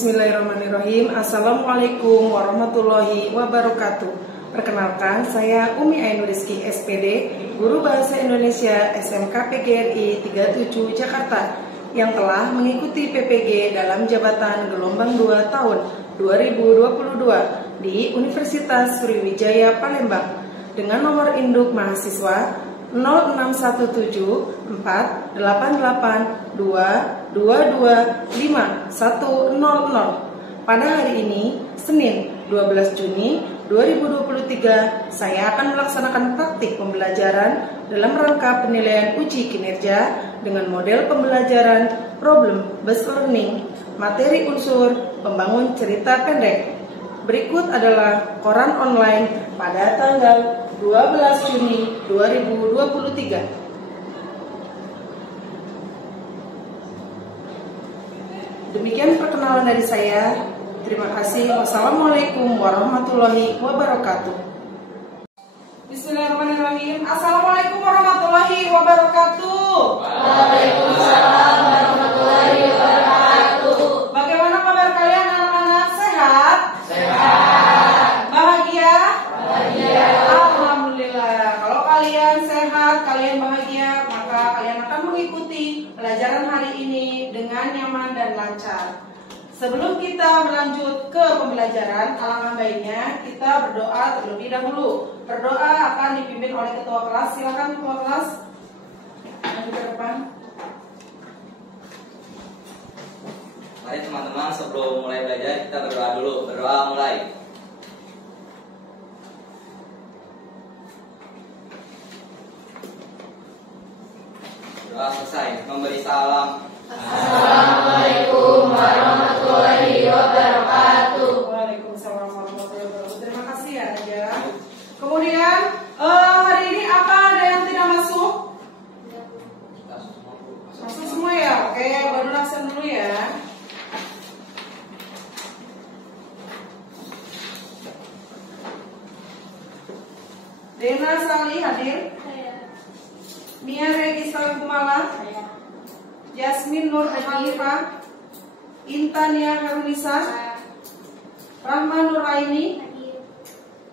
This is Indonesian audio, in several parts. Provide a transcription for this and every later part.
Bismillahirrahmanirrahim. Assalamualaikum warahmatullahi wabarakatuh. Perkenalkan, saya Umi Ainur Rizky SPD, Guru Bahasa Indonesia SMK PGRI 37 Jakarta, yang telah mengikuti PPG dalam jabatan gelombang 2 tahun 2022 di Universitas Sriwijaya Palembang dengan nomor induk mahasiswa 06174882225100. Pada hari ini, Senin 12 Juni 2023, saya akan melaksanakan praktik pembelajaran dalam rangka penilaian uji kinerja dengan model pembelajaran problem based learning, materi unsur pembangun cerita pendek. Berikut adalah koran online pada tanggal 12 Juni 2023. Demikian perkenalan dari saya. Terima kasih. Wassalamualaikum warahmatullahi wabarakatuh. Bismillahirrahmanirrahim. Assalamualaikum warahmatullahi wabarakatuh. Waalaikumsalam warahmatullahi wabarakatuh. Bagaimana kabar kalian anak-anak? Sehat? Sehat. Bahagia? Bahagia. Alhamdulillah. Kalau kalian sehat, kalian bahagia, maka kalian akan mengikuti pelajaran hari ini dengan nyaman dan lancar. Sebelum kita berlanjut ke pembelajaran, alangkah baiknya kita berdoa terlebih dahulu. Berdoa akan dipimpin oleh ketua kelas. Silakan ketua kelas maju ke depan. Mari teman-teman, sebelum mulai belajar kita berdoa dulu. Berdoa mulai. Doa selesai. Memberi salam. Assalamualaikum warahmatullahi wabarakatuh. Waalaikumsalam warahmatullahi wabarakatuh. Terima kasih ya Raja. Kemudian hari ini apa ada yang tidak masuk? Masuk semua ya? Oke, baru langsung dulu ya. Dena Sali hadir? Mia Regista Kumala? Yasmin Nur Hanifah, Intania Harunisa, Rahman Nuraini,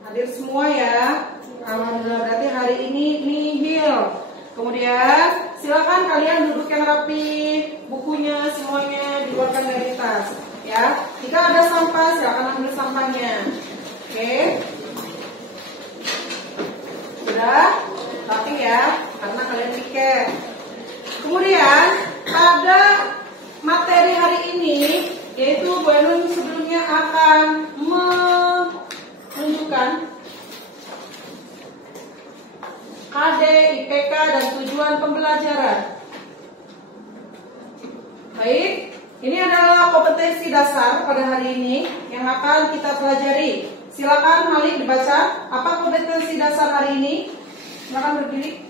hadir semua ya. Alhamdulillah, berarti hari ini nihil. Kemudian silakan kalian duduk yang rapi, bukunya semuanya dikeluarkan dari tas ya. Jika ada sampah silakan ambil sampahnya. Oke, sudah rapi ya, karena kalian piket. Kemudian pada materi hari ini, yaitu Bu Ainun sebelumnya akan menunjukkan KD, IPK, dan tujuan pembelajaran. Baik, ini adalah kompetensi dasar pada hari ini yang akan kita pelajari. Silakan Malik dibaca, apa kompetensi dasar hari ini? Silakan berdiri.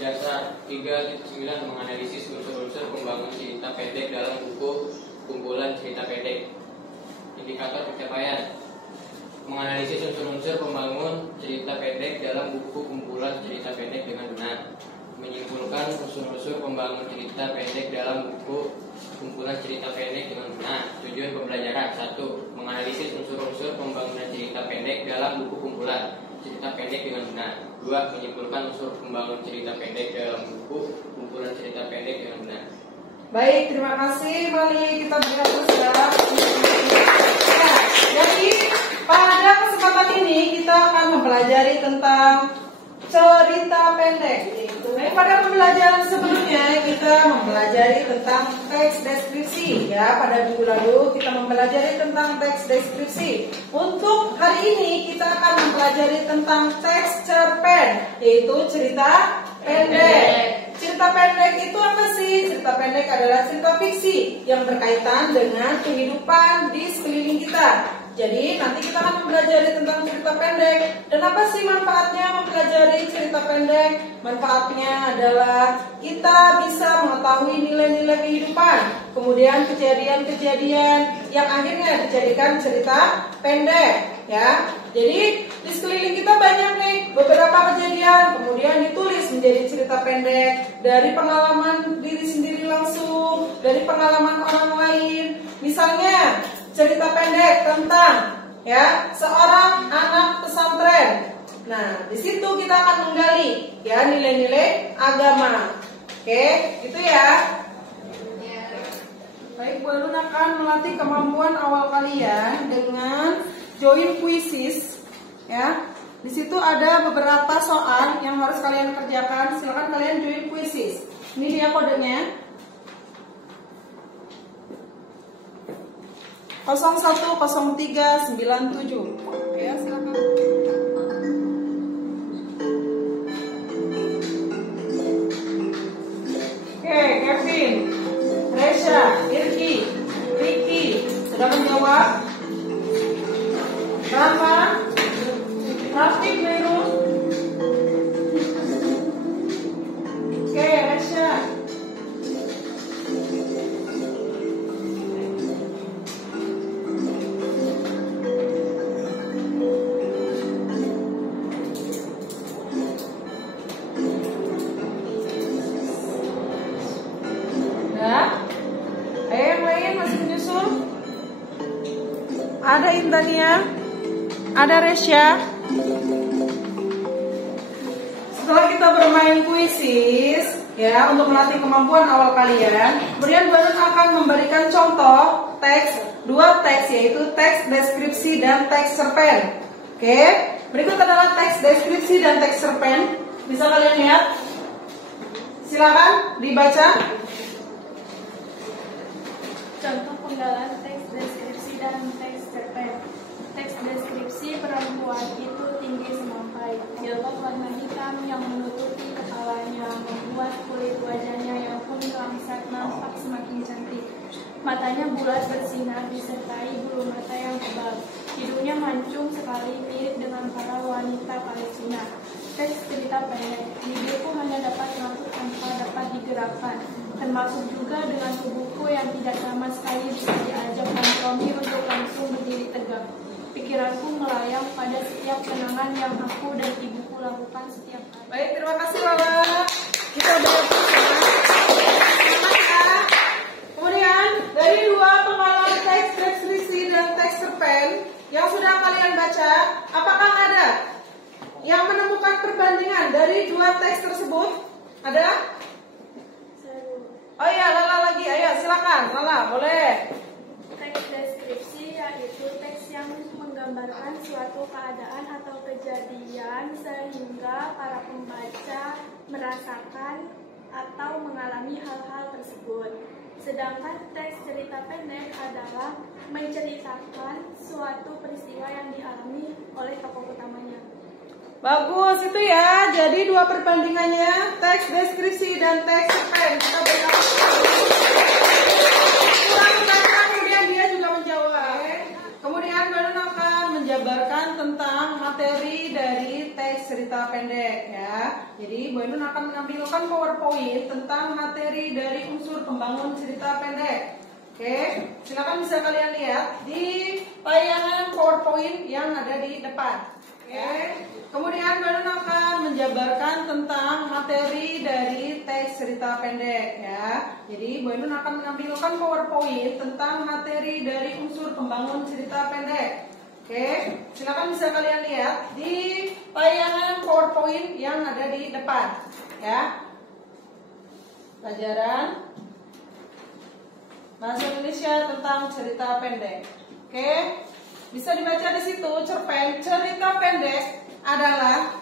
Dasar 3.9 menganalisis unsur-unsur pembangun cerita pendek dalam buku kumpulan cerita pendek. Indikator pencapaian: menganalisis unsur-unsur pembangun cerita pendek dalam buku kumpulan cerita pendek dengan benar. Menyimpulkan unsur-unsur pembangun cerita pendek dalam buku kumpulan cerita pendek dengan benar. Tujuan pembelajaran: 1. Menganalisis unsur-unsur pembangunan cerita pendek dalam buku kumpulan cerita pendek dengan benar. 2. Menyimpulkan unsur pembangun cerita pendek dalam buku kumpulan cerita pendek dengan benar. Baik, terima kasih. Mari kita berikan terus ya. Jadi pada kesempatan ini kita akan mempelajari tentang cerita pendek. Pada pembelajaran sebelumnya kita mempelajari tentang teks deskripsi ya. Pada minggu lalu kita mempelajari tentang teks deskripsi. Untuk hari ini kita akan mempelajari tentang teks cerpen, yaitu cerita pendek. Cerita pendek itu apa sih? Cerita pendek adalah cerita fiksi yang berkaitan dengan kehidupan di sekeliling kita. Jadi nanti kita akan mempelajari tentang cerita pendek. Dan apa sih manfaatnya mempelajari cerita pendek? Manfaatnya adalah kita bisa mengetahui nilai-nilai kehidupan, kemudian kejadian-kejadian yang akhirnya dijadikan cerita pendek ya. Jadi di sekeliling kita banyak nih beberapa kejadian, kemudian ditulis menjadi cerita pendek dari pengalaman diri sendiri langsung dari pengalaman orang lain. Misalnya cerita pendek tentang seorang anak pesantren. Nah, di situ kita akan menggali nilai-nilai agama. Oke, itu ya. Baik, Bu Elun akan melatih kemampuan awal kalian dengan join quizzes ya. Di situ ada beberapa soal yang harus kalian kerjakan. Silakan kalian join quizzes. Ini dia kodenya. 010397. Ya, silakan. Oke, Kevin, Resha, Irki, Ricky sudah menjawab. Rafa, Rafiq, Meru. Oke, Resha. Ada Intania, ada Resya. Setelah kita bermain quizzes ya untuk melatih kemampuan awal kalian, kemudian Badan akan memberikan contoh teks, dua teks, yaitu teks deskripsi dan teks cerpen. Oke, berikut adalah teks deskripsi dan teks cerpen. Bisa kalian lihat? Silakan dibaca. Contoh penggalan teks deskripsi dan teks cerpen. Teks deskripsi: perempuan itu tinggi semampai, jilbab warna hitam yang menutupi kepalanya membuat kulit wajahnya yang kuning langsat nampak semakin cantik. Matanya bulat bersinar disertai bulu mata yang tebal. Hidungnya mancung sekali mirip dengan para wanita Palestina. Teks cerita pendek: bibirku hanya dapat mengatur tanpa dapat digerakkan. Termasuk juga dengan tubuhku yang tidak sama sekali bisa diajak kompromi untuk langsung berdiri tegak. Pikiranku melayang pada setiap kenangan yang aku dan ibuku lakukan setiap hari. Baik, terima kasih Lala. Kita udah kemudian dari dua pengalaman teks deskripsi dan teks cerpen yang sudah kalian baca, apakah ada yang menemukan perbandingan dari dua teks tersebut? Ada? Oh iya, Lala lagi. Ayo silakan, Lala, boleh. Teks deskripsi yaitu teks yang menggambarkan suatu keadaan atau kejadian sehingga para pembaca merasakan atau mengalami hal-hal tersebut. Sedangkan teks cerita pendek adalah menceritakan suatu peristiwa yang dialami oleh tokoh utamanya. Bagus itu ya. Jadi dua perbandingannya, teks deskripsi dan teks cerpen. Kita berikan. Kurang membaca, kemudian dia juga menjawab. Kemudian Badan akan menjabarkan tentang materi dari teks cerita pendek ya. Jadi Badan akan menampilkan PowerPoint tentang materi dari unsur pembangun cerita pendek. Oke, silakan bisa kalian lihat di tayangan PowerPoint yang ada di depan. Oke. Kemudian Badan akan menjabarkan tentang materi dari teks cerita pendek ya. Jadi Badan akan menampilkan PowerPoint tentang materi dari unsur pembangun cerita pendek. Oke, silakan bisa kalian lihat di tayangan PowerPoint yang ada di depan ya. Pelajaran Bahasa Indonesia tentang cerita pendek. Oke, bisa dibaca di situ. Cerpen, cerita pendek adalah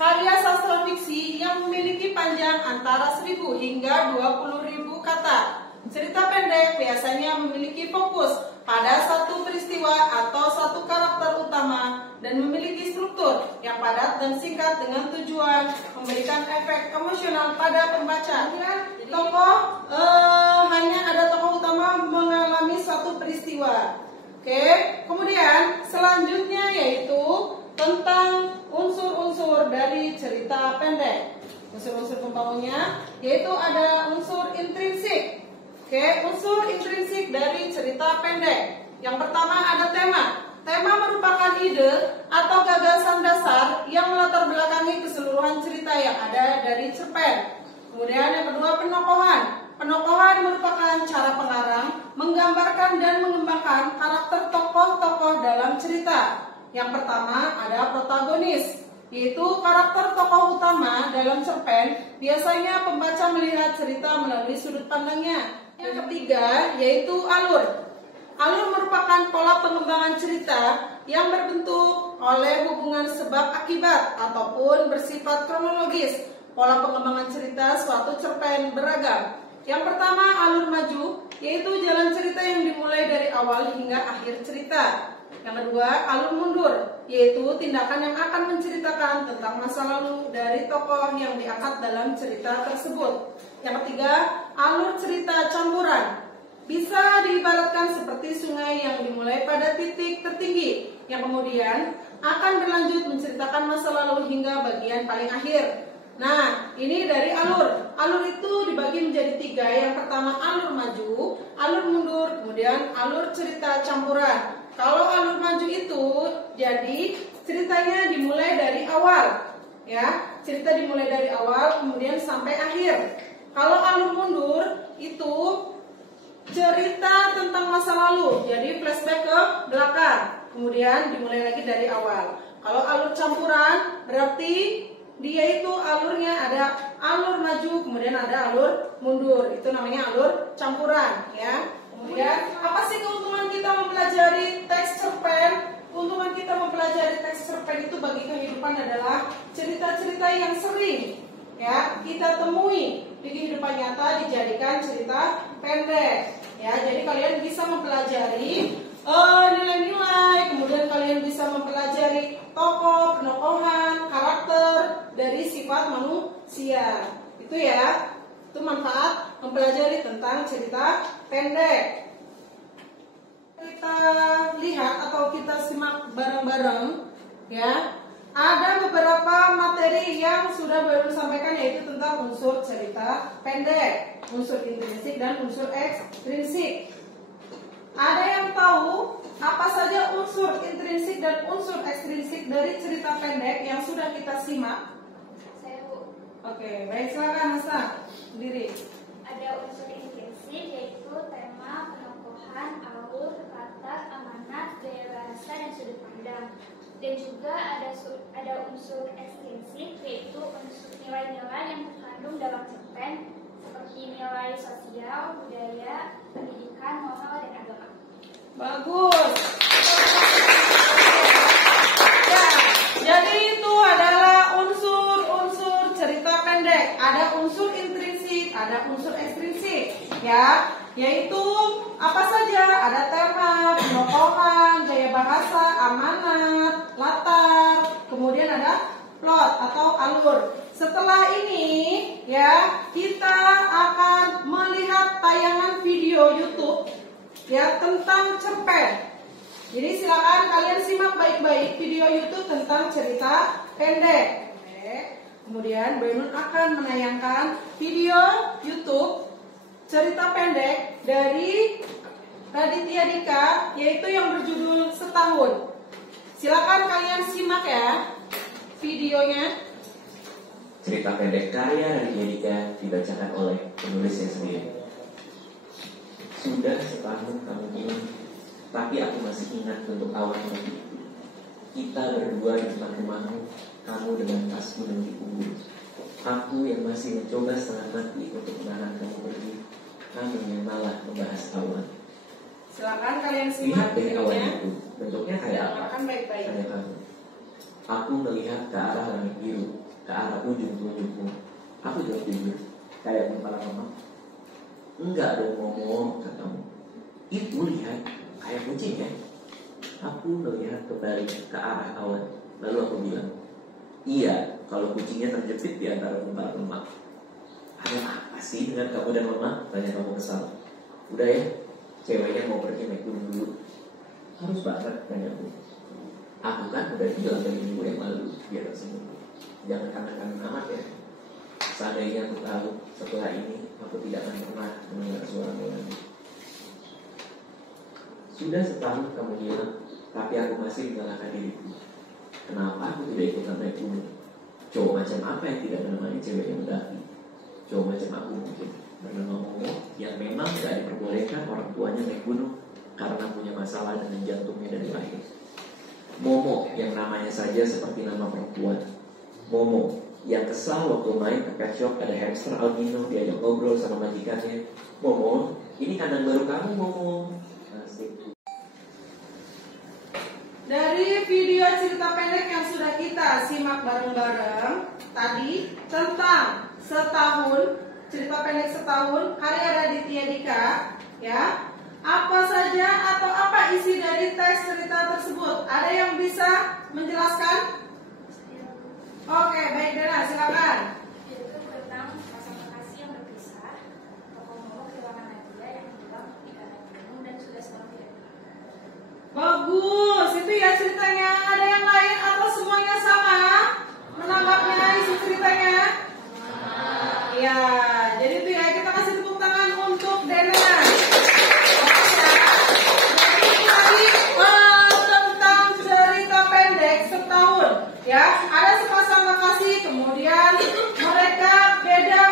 karya sastra fiksi yang memiliki panjang antara 1.000 hingga 20.000 kata. Cerita pendek biasanya memiliki fokus pada satu peristiwa atau satu karakter utama dan memiliki struktur yang padat dan singkat dengan tujuan memberikan efek emosional pada pembaca. Hanya ada tokoh utama mengalami satu peristiwa. Oke, kemudian selanjutnya yaitu tentang unsur-unsur dari cerita pendek. Unsur-unsur pembangunnya yaitu ada unsur intrinsik. Oke, unsur intrinsik dari cerita pendek. Yang pertama ada tema. Tema merupakan ide atau gagasan dasar yang melatar belakangi keseluruhan cerita yang ada dari cerpen. Kemudian yang kedua penokohan. merupakan cara pengarang menggambarkan dan mengembangkan karakter tokoh-tokoh dalam cerita. Yang pertama ada protagonis, yaitu karakter tokoh utama dalam cerpen. Biasanya pembaca melihat cerita melalui sudut pandangnya. Yang ketiga yaitu alur. Alur merupakan pola pengembangan cerita yang berbentuk oleh hubungan sebab akibat ataupun bersifat kronologis. Pola pengembangan cerita suatu cerpen beragam. Yang pertama alur maju, yaitu jalan cerita yang dimulai dari awal hingga akhir cerita. Yang kedua alur mundur, yaitu tindakan yang akan menceritakan tentang masa lalu dari tokoh yang diangkat dalam cerita tersebut. Yang ketiga alur cerita campuran. Bisa diibaratkan seperti sungai yang dimulai pada titik tertinggi, yang kemudian akan berlanjut menceritakan masa lalu hingga bagian paling akhir. Nah, ini dari alur. Alur itu dibagi menjadi 3. Yang pertama alur maju, alur mundur, kemudian alur cerita campuran. Kalau alur maju itu jadi ceritanya dimulai dari awal, ya. Cerita dimulai dari awal kemudian sampai akhir. Kalau alur mundur itu cerita tentang masa lalu, jadi flashback ke belakang, kemudian dimulai lagi dari awal. Kalau alur campuran berarti dia itu alurnya ada alur maju, kemudian ada alur mundur. Itu namanya alur campuran, ya. Kemudian apa sih keuntungan kita mempelajari teks cerpen? Keuntungan kita mempelajari teks cerpen itu bagi kehidupan adalah cerita-cerita yang sering, ya, kita temui di kehidupan nyata dijadikan cerita pendek, ya. Jadi kalian bisa mempelajari nilai-nilai, kemudian kalian bisa mempelajari tokoh, penokohan, karakter dari sifat manusia. Itu ya, itu manfaat mempelajari tentang cerita pendek. Kita lihat atau kita simak bareng-bareng, ya. Ada beberapa materi yang sudah Bayu sampaikan, yaitu tentang unsur cerita pendek, unsur intrinsik dan unsur ekstrinsik. Ada yang tahu apa saja unsur intrinsik dan unsur ekstrinsik dari cerita pendek yang sudah kita simak? Saya Bu. Oke, baik, silakan Nasa sendiri. Ada unsur intrinsik yaitu tema, penokohan, alur, latar, amanat, gaya bahasa, dan sudut pandang. Dan juga ada unsur ekstrinsik yaitu unsur nilai-nilai yang terkandung dalam cerpen seperti nilai sosial, budaya, pendidikan, moral, dan agama. Bagus. Ya, jadi itu adalah unsur-unsur cerita pendek. Ada unsur intrinsik, ada unsur ekstrinsik, ya, yaitu apa saja? Ada tema, penokohan, gaya bahasa, amanat, latar, kemudian ada plot atau alur. Setelah ini, ya, kita akan melihat tayangan video YouTube, ya, tentang cerpen. Jadi silakan kalian simak baik-baik video YouTube tentang cerita pendek. Kemudian Bayu akan menayangkan video YouTube cerita pendek dari Raditya Dika, yaitu yang berjudul Setahun. Silakan kalian simak ya videonya. Cerita pendek karya Raditya Dika dibacakan oleh penulisnya sendiri. Sudah setahun kamu hilang, tapi aku masih ingat bentuk awal pagi itu. Kita berdua di depan rumahmu, kamu dengan tasmu dan di punggung. Aku yang masih mencoba setengah mati untuk menahan kamu pergi, kamu yang malah membahas awan. Silakan kalian simak Lihat dari awan videonya. itu, bentuknya kayak apa? Dengarkan baik-baik. Tanya kamu. Aku melihat ke arah langit biru, ke arah ujung telunjukmu. Aku jauh tidur, kayak kepala mama. Enggak dong ngomong, katamu. Itu lihat, kayak kucing ya. Aku melihat kembali ke arah awan. Lalu aku bilang, iya, kalau kucingnya terjepit di antara lemak-lemak. Ada apa sih dengan kamu dan mama? Tanya kamu kesal. Udah ya, ceweknya mau pergi naik gunung dulu. Harus banget, tanya aku. Aku kan udah bilang dari minggu yang lalu, biar sembuh. Jangan kangen-kangen amat ya. Seandainya aku tahu setelah ini aku tidak akan pernah mendengar suaramu lagi. Sudah setahun kamu hilang, tapi aku masih menyalahkan diriku. Kenapa aku tidak ikut naik gunung? Cowok macam apa yang tidak menemani cewek yang mendaki? Coba macam aku mungkin bernama Momo yang memang gak diperbolehkan orang tuanya naik gunung karena punya masalah dengan jantungnya dari lahir. Momo yang namanya saja seperti nama perempuan. Momo yang kesal waktu main ke pet shop ada hamster albino diajak ngobrol sama majikannya. Momo, ini kandang baru kamu Momo. Asik. Dari video cerita pendek yang sudah kita simak bareng-bareng tadi tentang setahun, cerita pendek setahun karya Raditya Dika, ya. Apa saja atau apa isi dari teks cerita tersebut? Ada yang bisa menjelaskan? Oke, baik Dena, silakan. Itu tentang pasang kekasih yang berpisah. Tokoh Momo kehilangan Nadia yang hilang di kanan gunung dan sudah sekarang tidak hilang. Bagus, itu ya ceritanya. Ada yang lain atau semuanya sama? Menangkapnya isi ceritanya? Iya, jadi itu ya, kita kasih tepuk tangan untuk Dena. Tentang cerita pendek setahun, ya. Ada sepasang kekasih, kemudian mereka beda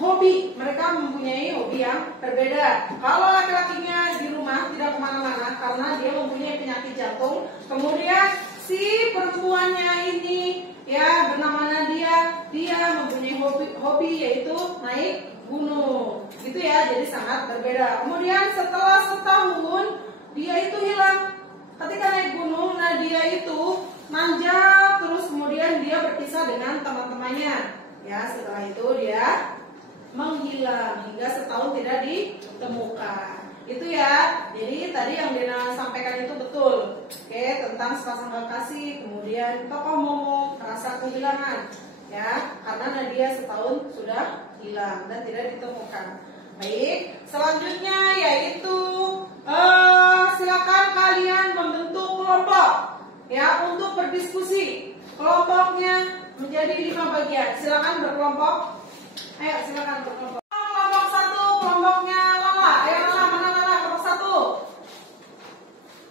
hobi. Mereka mempunyai hobi yang berbeda. Kalau laki-lakinya di rumah tidak kemana-mana karena dia mempunyai penyakit jantung. Kemudian si perempuannya ini, ya, bernama Nadia, dia mempunyai hobi yaitu naik gunung. Gitu ya, jadi sangat berbeda. Kemudian setelah setahun dia itu hilang. Ketika naik gunung, Nadia itu nanjak terus, kemudian dia berpisah dengan teman-temannya. Ya, setelah itu dia menghilang hingga setahun tidak ditemukan. Itu ya. Jadi tadi yang Dena sampaikan itu betul. Oke, tentang sepasang kekasih, kemudian tokoh Momo merasa kehilangan, ya, karena Nadia setahun sudah hilang dan tidak ditemukan. Baik, selanjutnya yaitu silakan kalian membentuk kelompok, ya, untuk berdiskusi. Kelompoknya menjadi 5 bagian. Silakan berkelompok. Ayo, silakan berkelompok. Kelompok 1, kelompoknya Lala. Ayo Lala, mana Lala? Kelompok 1.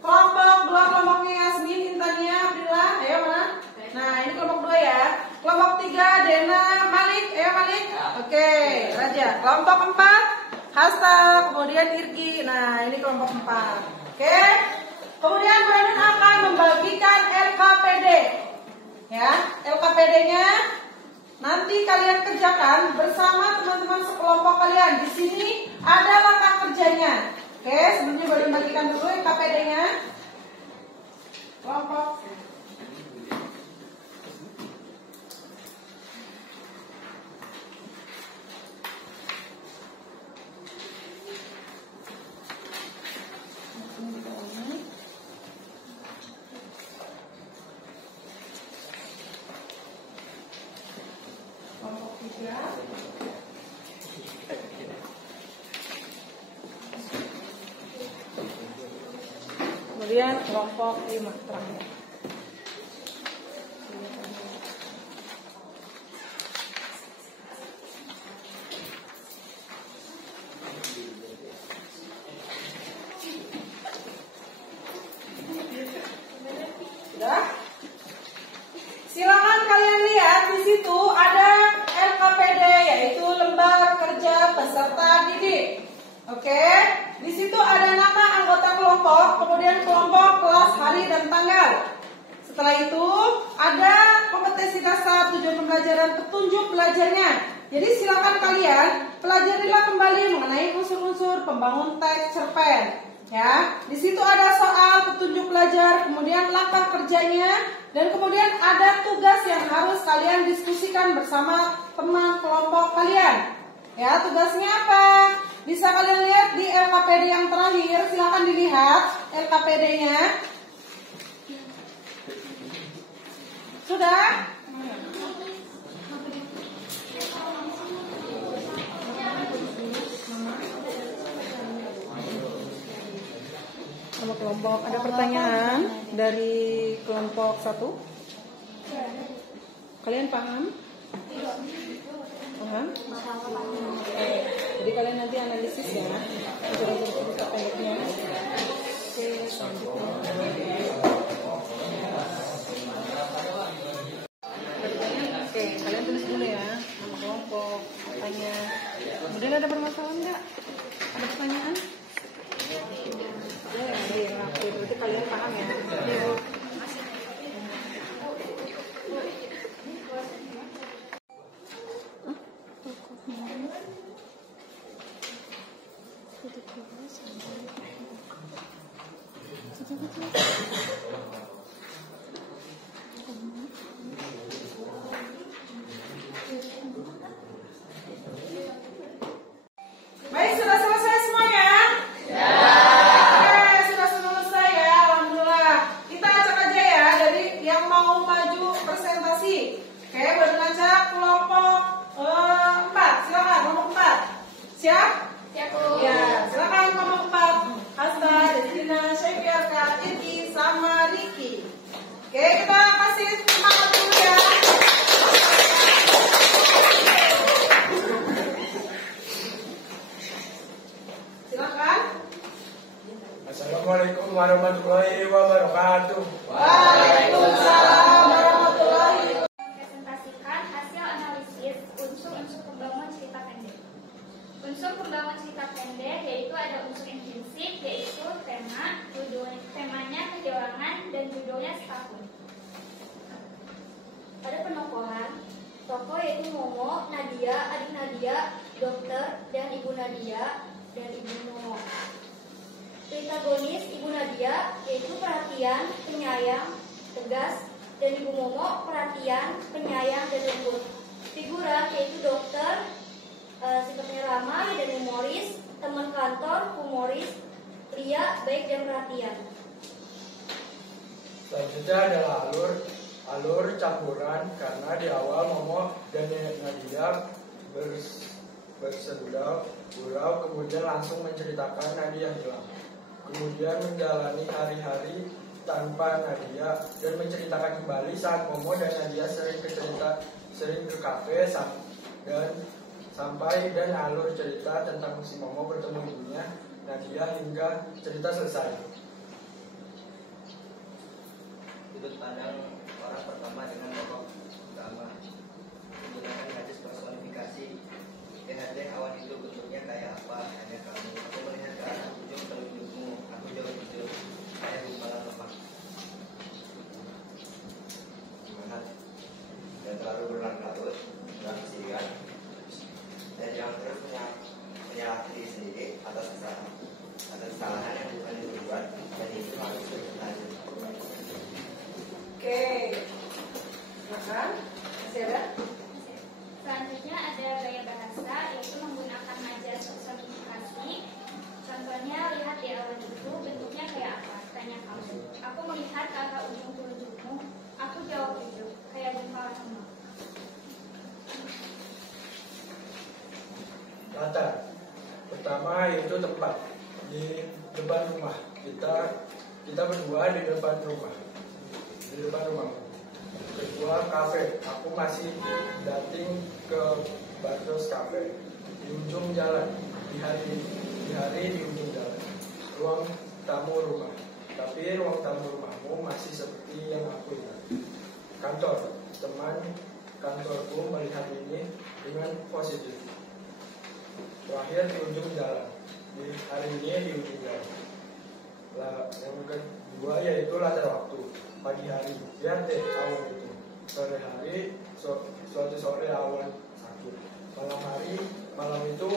Kelompok 2, kelompoknya Yasmin, Intania, Aprila. Ayo mana? Nah, ini kelompok 2 ya. Kelompok 3, Dena, Malik. Ayo Malik. Oke, Raja. Kelompok 4, Hasta, kemudian Irgi. Nah, ini kelompok 4. Oke. Kemudian Brandon akan membagikan LKPD. Ya, LKPD-nya nanti kalian kerjakan bersama teman-teman sekelompok kalian. Di sini ada langkah kerjanya. Oke, sebelumnya boleh bagikan dulu LKPD-nya. Kelompok. Kelompok 3. Kemudian kelompok 5 terakhir. Sudah? Silakan kalian lihat di situ ada LKPD, yaitu lembar kerja peserta didik. Oke, di situ ada nama anggota kelompok, kemudian kelompok, kelas, hari dan tanggal. Setelah itu ada kompetensi dasar, tujuan pembelajaran, petunjuk belajarnya. Jadi silakan kalian pelajarilah kembali mengenai unsur-unsur pembangun teks cerpen. Ya, di situ ada soal, petunjuk belajar, kemudian langkah kerjanya, dan kemudian ada tugas yang harus kalian diskusikan bersama teman kelompok kalian. Ya, tugasnya apa? Bisa kalian lihat di LKPD yang terakhir. Silakan dilihat LKPD-nya. Sudah? Sama kelompok. Ada pertanyaan dari kelompok 1? Kalian paham? Paham? Jadi kalian nanti analisis ya. Cerita pendeknya. Oke, selanjutnya. Oke, kalian tulis dulu ya. Nama kelompok, tanya. Kemudian ada permasalahan nggak? Ada pertanyaan? Ada yang ngaku, berarti kalian paham ya? Baik, sudah selesai semuanya? Ya. Oke, sudah selesai ya, alhamdulillah. Kita acak aja ya, dari yang mau maju presentasi. Oke, baru ngacak kelompok 4. Silakan kelompok 4. Siap? Siap. Ya, silakan kelompok 4. Hasta, Destina, Syefiaka, Irki, sama Riki. Oke, kita kasih semangat dulu ya. Silakan. Assalamualaikum warahmatullahi wabarakatuh. Waalaikumsalam warahmatullahi wabarakatuh. Presentasikan hasil analisis unsur-unsur pembangunan cerita pendek. Unsur pembangunan cerita pendek yaitu ada unsur intrinsik, yaitu tema, temanya kehilangan, dan judulnya setahun. Pada penokohan, tokoh yaitu Momo, Nadia, adik Nadia, dokter, dan ibu Nadia, dan ibu Momo. Protagonis ibu Nadia yaitu perhatian, penyayang, tegas, dan ibu Momo perhatian, penyayang, dan lembut. Figuran yaitu dokter, sifatnya ramah dan humoris, teman kantor, humoris, pria, baik dan perhatian. Selanjutnya adalah alur campuran karena di awal Momo dan Nadia bersedau gurau, kemudian langsung menceritakan Nadia hilang. Kemudian menjalani hari-hari tanpa Nadia dan menceritakan kembali saat Momo dan Nadia sering ke kafe dan alur cerita tentang si Momo bertemu ibunya Nadia hingga cerita selesai. Sudut pandang orang pertama dengan tokoh utama menggunakan hadis personifikasi. Lihat deh awan itu bentuknya kayak apa, hanya kamu. Aku melihat ke arah ujung telunjukmu, aku jauh ujung, saya gumpalan lemak. Gimana? Dan terlalu berlarut-larut dalam kesirikan, dan jangan terus menyalahkan diri sendiri atas kesalahan yang bukan dibuat, dan itu harus berlanjut. Oke. Silakan. Masih ada? Selanjutnya ada gaya bahasa yaitu menggunakan majas personifikasi. Contohnya, lihat di awan itu bentuknya kayak apa? Tanya kamu. Aku melihat ke arah ujung telunjukmu. Aku jawab ujung, kayak gumpalan lemak. Latar pertama yaitu tempat di depan rumah. Kita berdua di depan rumah. Kedua, kafe. Aku masih dating ke Bartos Cafe di ujung jalan. Di hari di ujung jalan. Ruang tamu rumah. Tapi ruang tamu rumahmu masih seperti yang aku ingat. Kantor. Teman kantorku melihat ini dengan positif. Terakhir di ujung jalan. Di hari ini di ujung jalan. Yang kedua yaitu latar waktu. Pagi hari, lihat deh awan itu. Sore hari, suatu sore awan sakit. Malam itu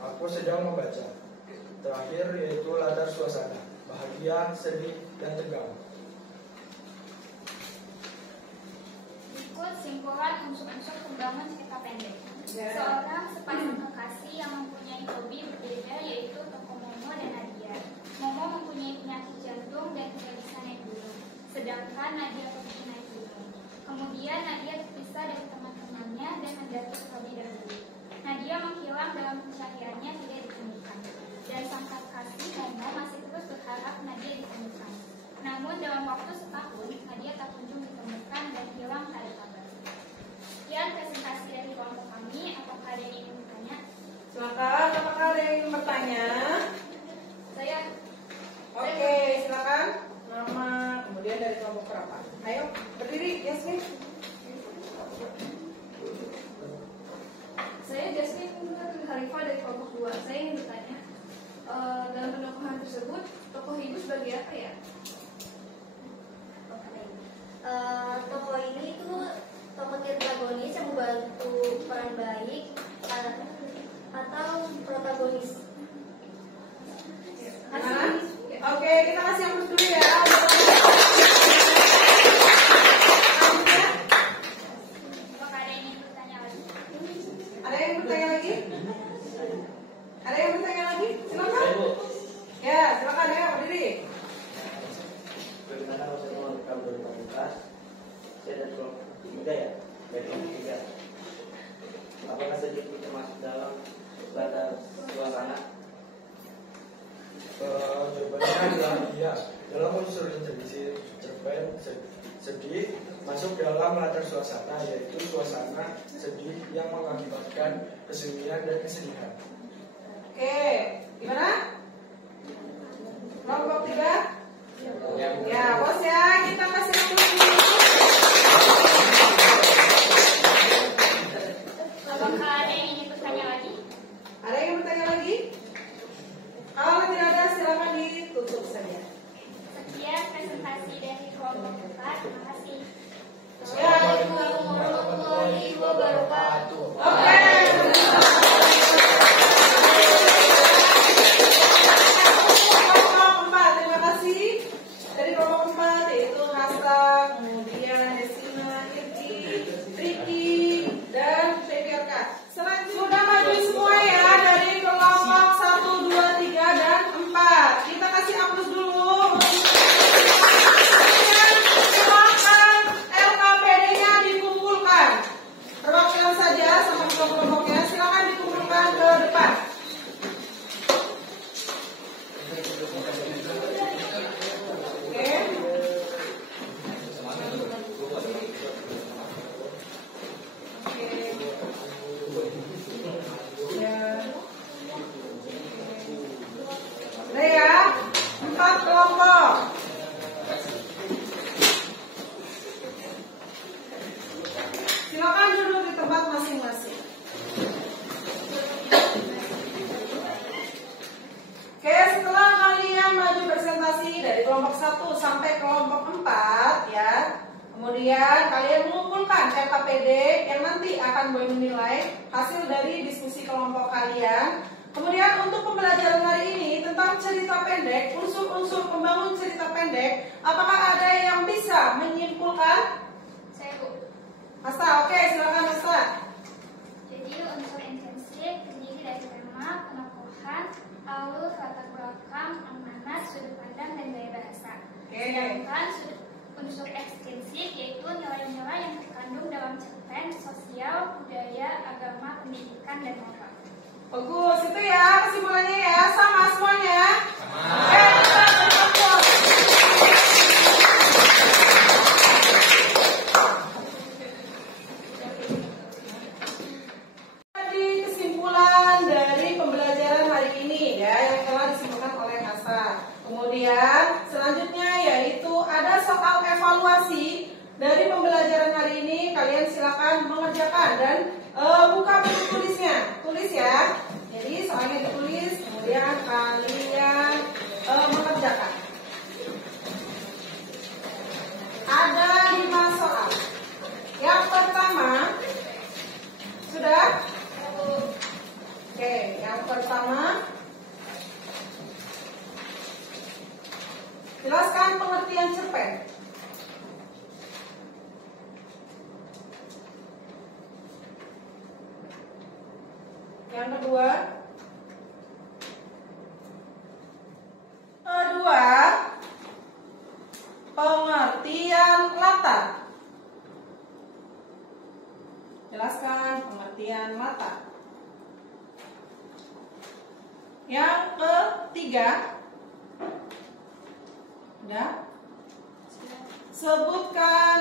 aku sedang membaca. Terakhir yaitu latar suasana, bahagia, sedih, dan tegang. Berikut simpulan unsur-unsur pembangunan cerita pendek. Ya. Seorang sepasang kekasih yang mempunyai hobi berbeda yaitu tokoh Momo dan Nadia. Momo mempunyai penyakit jantung dan tidak bisa naik gunung, sedangkan Nadia pergi naik gunung. Kemudian Nadia terpisah dari teman-temannya dan mendaki terlebih dahulu. Nadia menghilang dalam pencariannya tidak ditemukan, dan sang kekasih Momo masih terus berharap Nadia ditemukan. Namun dalam waktu setahun Nadia tak kunjung ditemukan dan hilang tak ada kabar. Sekian presentasi dari kelompok kami. Apakah ada yang ingin bertanya? Silakan. Apakah ada yang ingin bertanya? Saya. Oke, silakan. Nama, kemudian dari kelompok berapa? Ayo, berdiri, Yasmin. Saya Jasmine Harifah dari dalam pendokuhan tersebut, tokoh ibu sebagai apa ya? Tokoh ini itu tokoh protagonis yang membantu peran baik atau protagonis. Oke, kita kasih yang dulu ya. Apakah ada yang ingin bertanya lagi? Ada yang bertanya lagi? Ada yang bertanya lagi? Silakan. Ya, silakan ya, berdiri. Bagaimana proses menentukan berkomunitas? Saya dari kelompok 3 ya, dari kelompok 3. Apakah sedikit termasuk dalam batas suasana? Jawabannya adalah iya. Dalam unsur intelisi cerpen sedih masuk dalam latar suasana, yaitu suasana sedih yang mengakibatkan kesunyian dan kesedihan. Oke, gimana? Kelompok 3? Ya, bos ya, kita kasih dulu. Apakah ada yang ingin bertanya lagi? Ada yang bertanya lagi? Kalau tidak ada, silakan ditutup saja. Sekian presentasi dari kelompok 4. Terima kasih. Assalamualaikum warahmatullahi wabarakatuh. Oke. Kelompok 4, terima kasih. Dari kelompok 4 yaitu Hasan, kemudian Desina, Irki, Riki, dan Febiarka. Sudah maju semua ya dari kelompok 1, 2, 3, dan 4. Kita kasih aplaus dulu. Silakan LKPD-nya dikumpulkan. Perwakilan saja sama kelompok-kelompoknya. Silakan dikumpulkan ke depan. Oke. Udah ya, 4 kelompok. Silakan duduk di tempat masing-masing. Oke, setelah kalian maju presentasi dari kelompok 1 sampai kelompok 4 ya. Kemudian kalian mengumpulkan LKPD yang nanti akan menilai hasil dari diskusi kelompok kalian. Kemudian untuk pembelajaran hari ini tentang cerita pendek, unsur-unsur pembangun cerita pendek, apakah ada yang bisa menyimpulkan? Saya Bu. Hasta, oke, silakan Hasta. Jadi unsur intensif terdiri dari tema, penokohan, alur, latar belakang, amanat, sudut pandang, dan gaya bahasa. Oke. Sedangkan unsur ekstensif yaitu nilai-nilai yang terkandung dalam cerpen, sosial, budaya, agama, pendidikan, dan moral. Bagus, itu ya kesimpulannya ya, sama semuanya. Oke, kita berfokus. Jadi kesimpulan dari pembelajaran hari ini ya yang telah disimpulkan oleh Hasan. Kemudian selanjutnya yaitu ada soal evaluasi dari pembelajaran hari ini. Kalian silakan mengerjakan dan buka buku tulisnya, tulis ya. Jadi soalnya ditulis, kemudian kalian mengerjakan. Ada 5 soal. Yang pertama, sudah? Oke, yang pertama, jelaskan pengertian cerpen. Yang kedua, pengertian latar. Jelaskan pengertian latar. Yang ketiga, udah? Sebutkan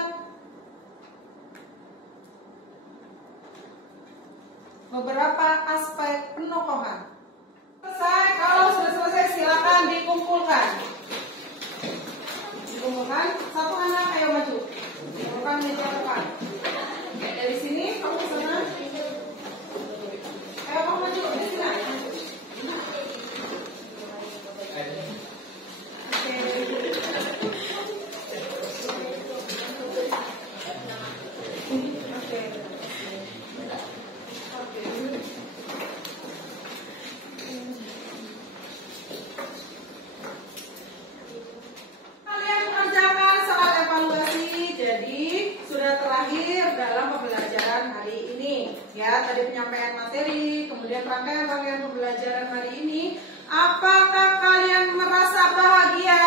beberapa aspek penokohan. Selesai, kalau sudah selesai silakan dikumpulkan. Dikumpulkan, satu anak ayo maju. Dikumpulkan meja depan. Dari sini kamu ke sana. Ayo kamu maju, di sini. tadi penyampaian materi, kemudian rangkaian pembelajaran hari ini. Apakah kalian merasa bahagia?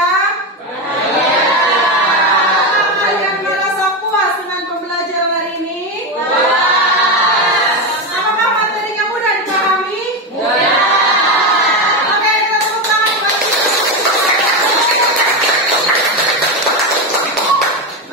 Apakah kalian merasa puas dengan pembelajaran hari ini? Apakah materinya mudah dipahami? Oke, kita tepuk tangan bagi.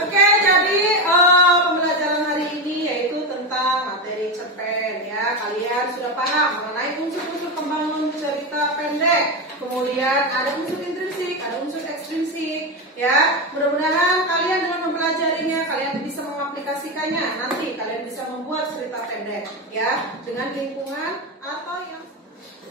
Oke, jadi pembelajaran hari ini yaitu tentang materi cerpen ya. Kalian sudah paham mengenai unsur-unsur pembangun cerita pendek. Kemudian ada unsur intrinsik, ada unsur ekstrinsik ya. Mudah-mudahan kalian dengan mempelajarinya kalian bisa mengaplikasikannya. Nanti kalian bisa membuat cerita pendek ya dengan lingkungan atau yang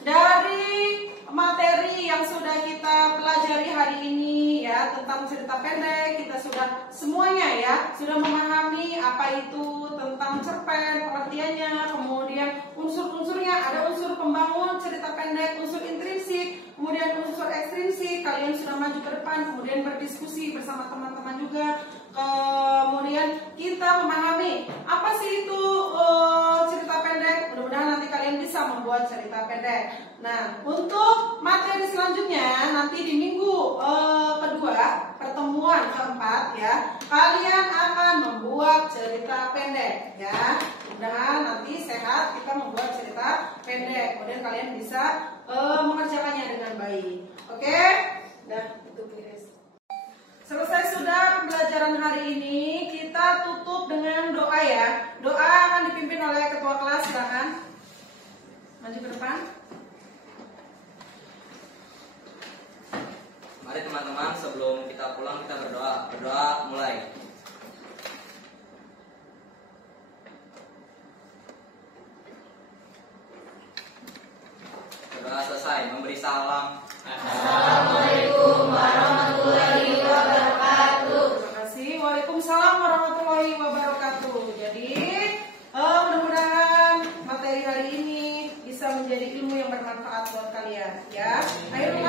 dari materi yang sudah kita pelajari hari ini ya tentang cerita pendek, kita sudah semuanya ya sudah memahami apa itu tentang cerpen, pengertiannya, kemudian unsur-unsurnya, ada unsur pembangun cerita pendek, unsur intrinsik, kemudian unsur ekstrinsik. Kalian sudah maju ke depan, kemudian berdiskusi bersama teman-teman juga. Kemudian kita memahami apa sih itu cerita pendek. Mudah-mudahan nanti kalian bisa membuat cerita pendek. Nah, untuk materi selanjutnya nanti di minggu kedua, pertemuan keempat ya, kalian akan membuat cerita pendek ya. Mudah-mudahan nanti sehat kita membuat cerita pendek. Kemudian kalian bisa mengerjakannya dengan baik. Oke? Nah, itu Iris. Selesai sudah pembelajaran hari ini, kita tutup dengan doa ya. Doa akan dipimpin oleh ketua kelas, silakan maju ke depan. Mari teman-teman, sebelum kita pulang kita berdoa. Berdoa mulai. Berdoa selesai, memberi salam. Assalamualaikum warahmatullahi wabarakatuh. Terima kasih. Waalaikumsalam warahmatullahi wabarakatuh. Jadi mudah-mudahan materi hari ini bisa menjadi ilmu yang bermanfaat buat kalian ya. Akhirnya